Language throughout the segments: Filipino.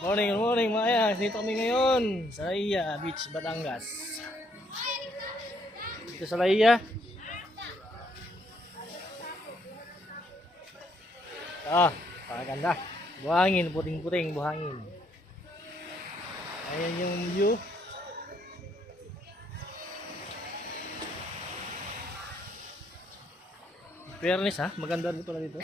Good morning mga kaya. Dito kami ngayon sa Laia Beach, Batangas. Dito sa Laia. Paganda. Buhangin, puting-puting buhangin. Ayan yung view. Fairness ha, maganda dito pala dito.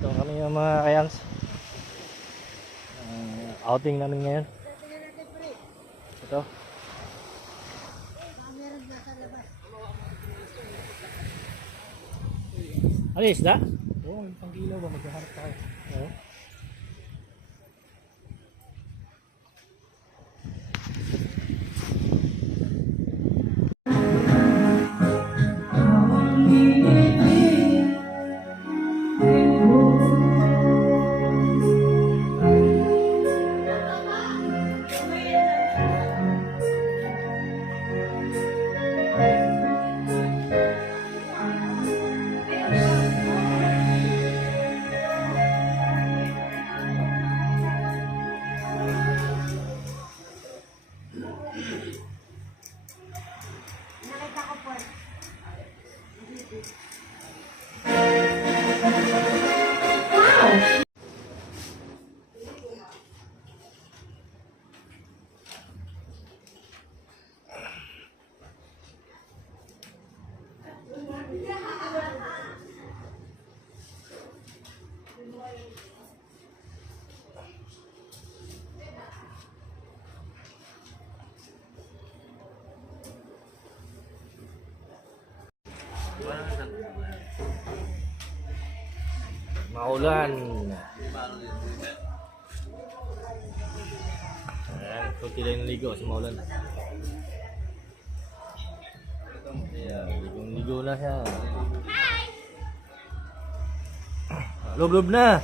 Ito kami yung mga kayangs. Outing namin ngayon. Ito. Ano yung isda? Oo, yung pangkilaw ba? Magkaharap tayo. Oo. Maulan. Ayan, kunti lang naligo kasi maulan. Ayan, ligong-ligo na siya. Loob-loob na.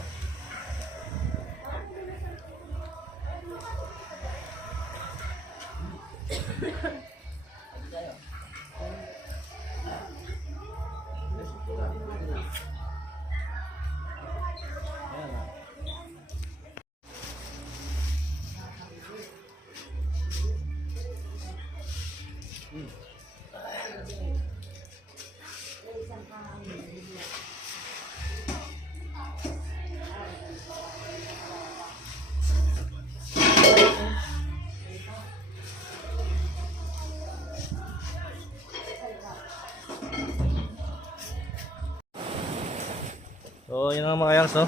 So yun ang mga kayangs, no?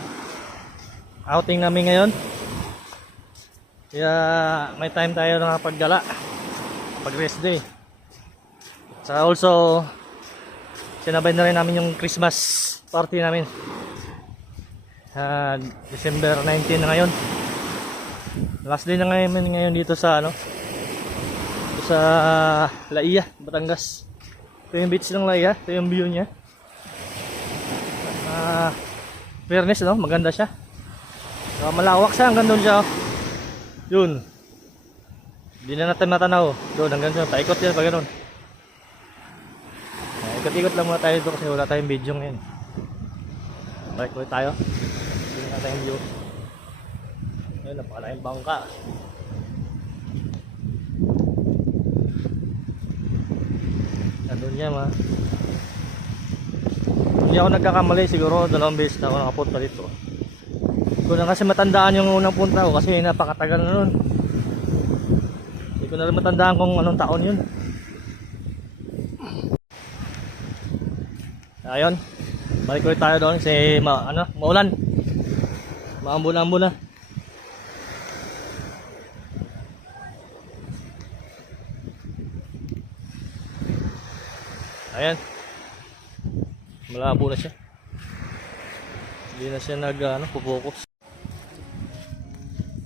Outing namin ngayon. Kaya may time tayo nakapaggala, pag rest day. Saka also sinabay na rin namin yung Christmas party namin. December 19 na ngayon. Last day na ngayon dito sa dito sa Laia, Batangas. Ito yung beach ng Laia, ito yung view niya. Fairness, no? Maganda siya. So, malawak siya hanggang doon siya. Yun. Hindi na natin matanaw. Doon hanggang doon. Paikot yan pa ganoon. Ikot-ikot lang muna tayo dito kasi wala tayong video ngayon. Balik ulit tayo. Tingnan natin yung view. Ayun, napakalaking bangka. Nandun niya ma. Hindi ako nagkakamali, siguro 2 beses na ako nakapunta dito. Hindi ko na kasi matandaan yung unang punta ko kasi napakatagal na nun. Hindi ko na rin matandaan kung anong taon yun. Ayun, balik ulit tayo doon kasi maulan. Maambon-ambon na. Ayan. Malabo na siya. Hindi na siya pupokus.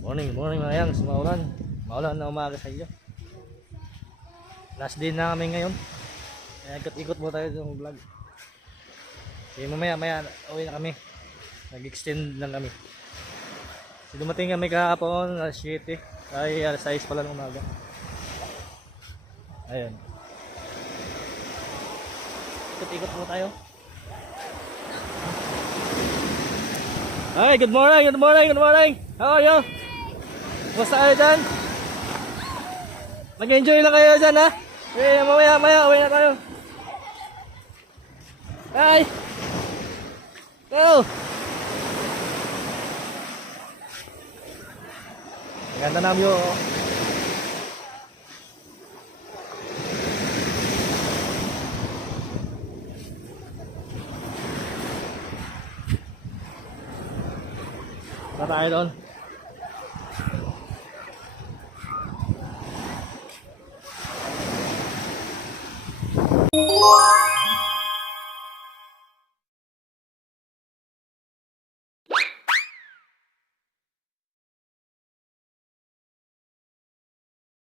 Morning mga yangs, maulan. Maulan na umaga sa iyo. Last day na kami ngayon. Kaya ikot-ikot mo tayo ng vlog. Kaya mamaya uwi na kami. Nag-extend lang kami. So, dumating kami kahapon alas 7. Ay alas 6 pala ng umaga. Ayun. Ikot-ikot mo tayo. Hi, good morning, good morning, good morning. How are you? Kumusta kayo dyan? Mag-enjoy lang kayo dyan, ha? Okay, mamaya, uwi na tayo. Hi! Go! Ganda na view, oh. Punta tayo doon.